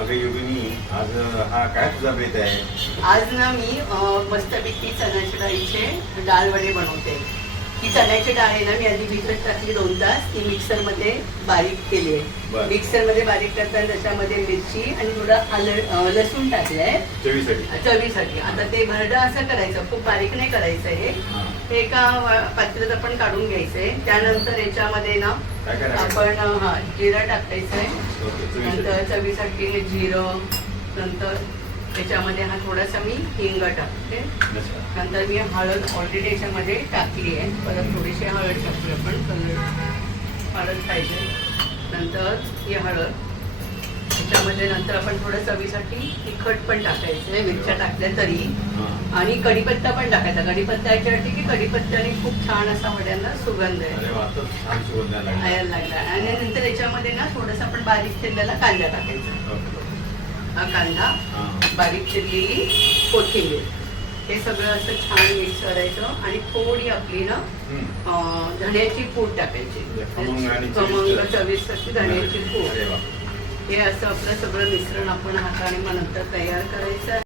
अगं योगिनी, आज हा काय तुझा बेत आहे? आज ना मी मस्तपैकी चण्याच्या डाळीचे डाळ वडे बनवते. ही चण्याची डाळ आहे ना, मी आधी भिजत टाकली 2 तास. ती मिक्सरमध्ये बारीक केली आहे. बरं. मिक्सरमध्ये बारीक करताना त्याच्यामध्ये मिरची आणि थोडा लसूण टाकलंय चवीसाठी. आता ते भरडं असं करायचं, खूप बारीक नाही करायचं हे. हां. हे एका पातेल्यात आपण काढून घ्यायचंय. त्यानंतर याच्यामध्ये ना काय करायचं? आपण जिरं टाकायचंय. ओके, चवीसाठी. नंतर चवीसाठी जिरं. नंतर त्याच्यामध्ये हा थोडासा मी हिंग टाकते. अच्छा. नंतर मी हळद ऑलरेडी याच्यामध्ये टाकली आहे. परत थोडीशी हळद टाकली आपण, कलर हळद पाहिजे. नंतर ही हळद त्याच्यामध्ये नंतर आपण थोडं चवीसाठी तिखट पण टाकायचं आहे, मिरच्या टाकल्या तरी. हां. आणि कढीपत्ता पण टाकायचा. कढीपत्ता याच्यासाठी की कढीपत्त्याने खूप छान असा वड्यांना सुगंध आहे, अरे वा, आता छान सुगंध यायला लागला. यायला लागला. आणि नंतर याच्यामध्ये ना थोडंसं आपण बारीक चिरलेला कांदा टाकायचा. ओके. हा कांदा, हां. बारीक चिरलेली कोथिंबीर, हे सगळं असं छान मिक्स करायचं. आणि थोडी आपली ना हम्म. धण्याची पूड टाकायची. खमंग आणि खमंग चविष्ट धण्याची पूड. अरे वा. हे असं आपलं सगळं मिश्रण आपण हाताने मग नंतर तयार करायचं.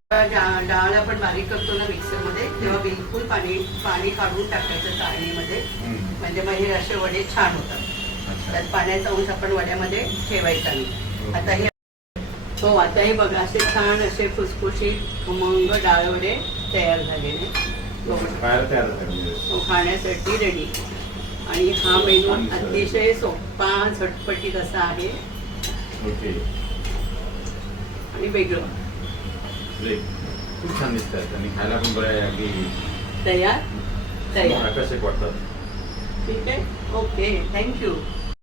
डाळ आपण बारीक करतो ना मिक्सरमध्ये, तेव्हा बिलकुल पाणी काढून टाकायचं चाळणीमध्ये. हम्म. म्हणजे मग हे असे वडे छान होतात. अच्छा. त्यात पाण्याचा अंश आपण वड्यामध्ये ठेवायचा नाही. ओके. आता हे आता हे बघा, असे छान असे फुसफुशीत खमंग डाळ वडे तयार झालेले. खायला तयार झालं म्हणजे. तो खाण्यासाठी रेडी. आणि हा मेनू अतिशय सोपा झटपटीत असा आहे ओके. आणि वेगळं. ग्रेट. खूप छान दिसतात आणि खायला पण बरं आहे. अगदी तयार आकर्षक वाटतात. ठीक आहे. Okay, thank you.